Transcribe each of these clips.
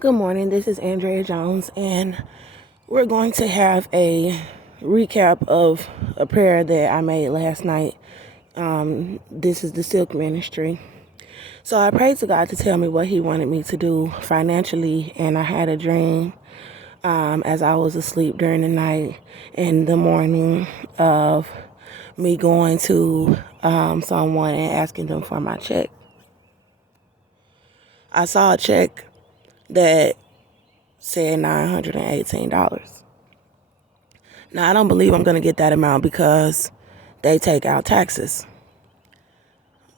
Good morning, this is Andrea Jones, and we're going to have a recap of a prayer that I made last night. This is the Silk Ministry. So I prayed to God to tell me what He wanted me to do financially, and I had a dream as I was asleep during the night in the morning of me going to someone and asking them for my check. I saw a check that said $918. Now, I don't believe I'm going to get that amount because they take out taxes.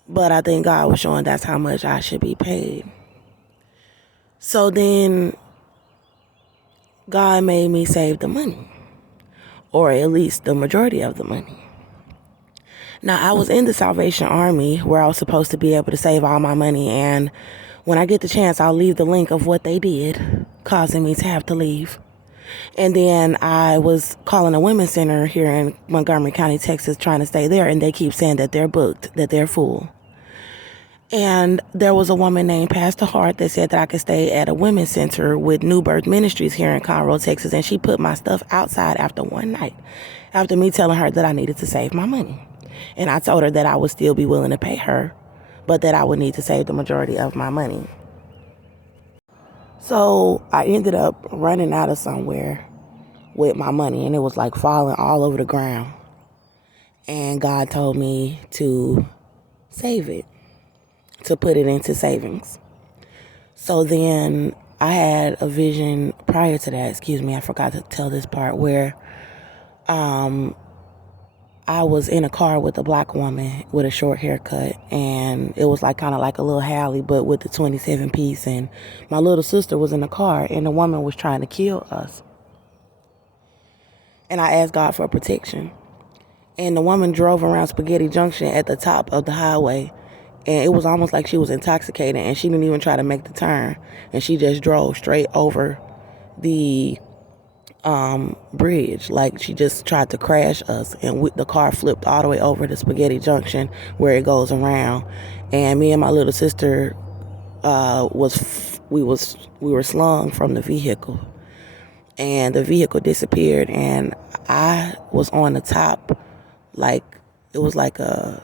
But I think God was showing that's how much I should be paid. So then God made me save the money, or at least the majority of the money. Now, I was in the Salvation Army where I was supposed to be able to save all my money. And when I get the chance, I'll leave the link of what they did, causing me to have to leave. And then I was calling a women's center here in Montgomery County, Texas, trying to stay there. And they keep saying that they're booked, that they're full. And there was a woman named Pastor Hart that said that I could stay at a women's center with New Birth Ministries here in Conroe, Texas. And she put my stuff outside after one night, after me telling her that I needed to save my money. And I told her that I would still be willing to pay her, but that I would need to save the majority of my money. So I ended up running out of somewhere with my money, and it was like falling all over the ground. And God told me to save it, to put it into savings. So then I had a vision prior to that, I forgot to tell this part, where I was in a car with a black woman with a short haircut, and it was like kind of like a little Halle, but with the 27 piece, and my little sister was in the car, and the woman was trying to kill us. And I asked God for protection. And the woman drove around Spaghetti Junction at the top of the highway, and it was almost like she was intoxicated, and she didn't even try to make the turn, and she just drove straight over the bridge. Like she just tried to crash us, and the car flipped all the way over to Spaghetti Junction where it goes around. And me and my little sister we were slung from the vehicle, and the vehicle disappeared, and I was on the top, like it was like a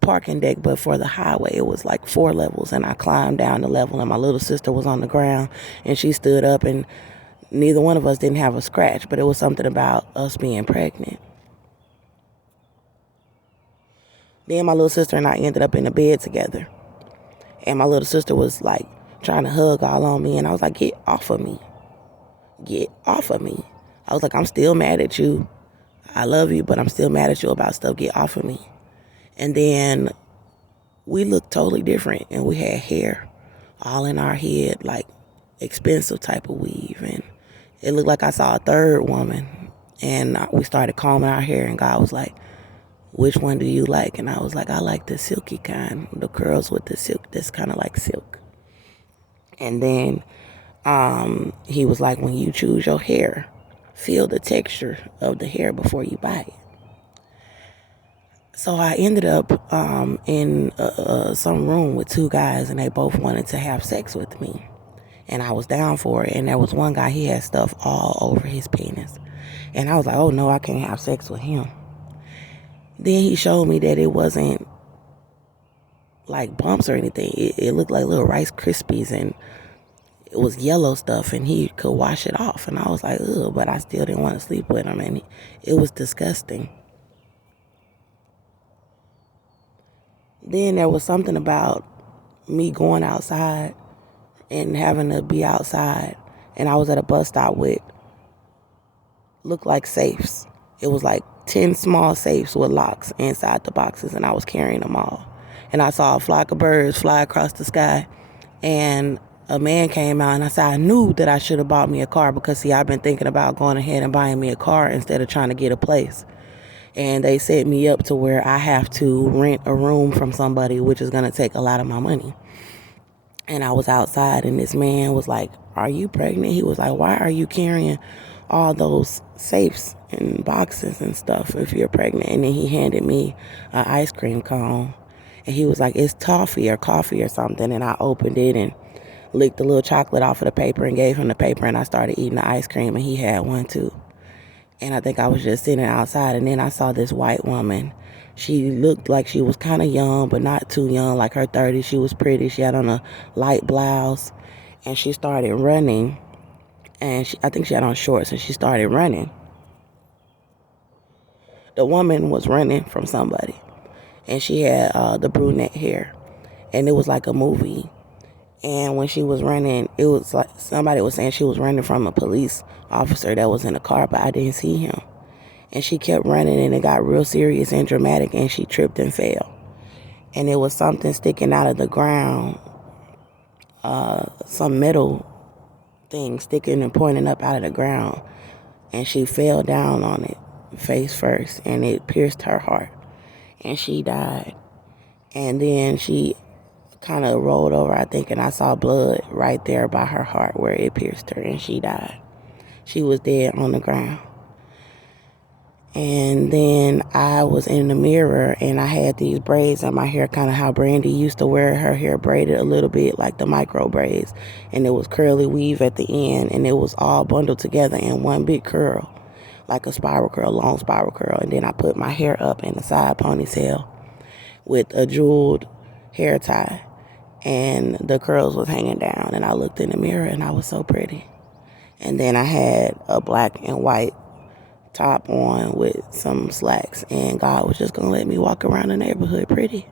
parking deck, but for the highway. It was like 4 levels, and I climbed down the level, and my little sister was on the ground, and she stood up, and neither one of us didn't have a scratch, but it was something about us being pregnant. Then my little sister and I ended up in the bed together, and my little sister was like trying to hug all on me, and I was like, get off of me. Get off of me. I was like, I'm still mad at you. I love you, but I'm still mad at you about stuff. Get off of me. And then we looked totally different, and we had hair all in our head, like expensive type of weave, and it looked like I saw a third woman. And we started combing our hair, and God was like, which one do you like? And I was like, I like the silky kind, the curls with the silk that's kind of like silk. And then he was like, when you choose your hair, feel the texture of the hair before you buy it. So I ended up in some room with 2 guys, and they both wanted to have sex with me. And I was down for it. And there was one guy, he had stuff all over his penis. And I was like, oh no, I can't have sex with him. Then he showed me that it wasn't like bumps or anything. It looked like little Rice Krispies, and it was yellow stuff, and he could wash it off. And I was like, ugh, but I still didn't want to sleep with him, and it was disgusting. Then there was something about me going outside and having to be outside, and I was at a bus stop with, looked like safes. It was like 10 small safes with locks inside the boxes, and I was carrying them all. And I saw a flock of birds fly across the sky, and a man came out, and I said, I knew that I should have bought me a car, because see, I've been thinking about going ahead and buying me a car instead of trying to get a place. And they set me up to where I have to rent a room from somebody, which is going to take a lot of my money. And I was outside, and this man was like, are you pregnant? He was like, why are you carrying all those safes and boxes and stuff if you're pregnant? And then he handed me an ice cream cone, and he was like, it's toffee or coffee or something. And I opened it, and licked the little chocolate off of the paper and gave him the paper, and I started eating the ice cream, and he had one too. And I think I was just sitting outside, and then I saw this white woman. She looked like she was kind of young, but not too young, like her 30s. She was pretty. She had on a light blouse, and she started running. And I think she had on shorts, and she started running. The woman was running from somebody, and she had the brunette hair, and it was like a movie. And when she was running, it was like somebody was saying she was running from a police officer that was in a car, but I didn't see him. And she kept running, and it got real serious and dramatic, and she tripped and fell. And it was something sticking out of the ground, some metal thing sticking and pointing up out of the ground. And she fell down on it, face first, and it pierced her heart. And she died. And then she kind of rolled over, I think, and I saw blood right there by her heart where it pierced her, and she died. She was dead on the ground. And then I was in the mirror, and I had these braids in my hair, kind of how Brandy used to wear her hair braided a little bit, like the micro braids. And it was curly weave at the end, and it was all bundled together in one big curl, like a spiral curl, long spiral curl. And then I put my hair up in a side ponytail with a jeweled hair tie. And the curls was hanging down, and I looked in the mirror, and I was so pretty. And then I had a black and white top on with some slacks, and God was just gonna let me walk around the neighborhood pretty.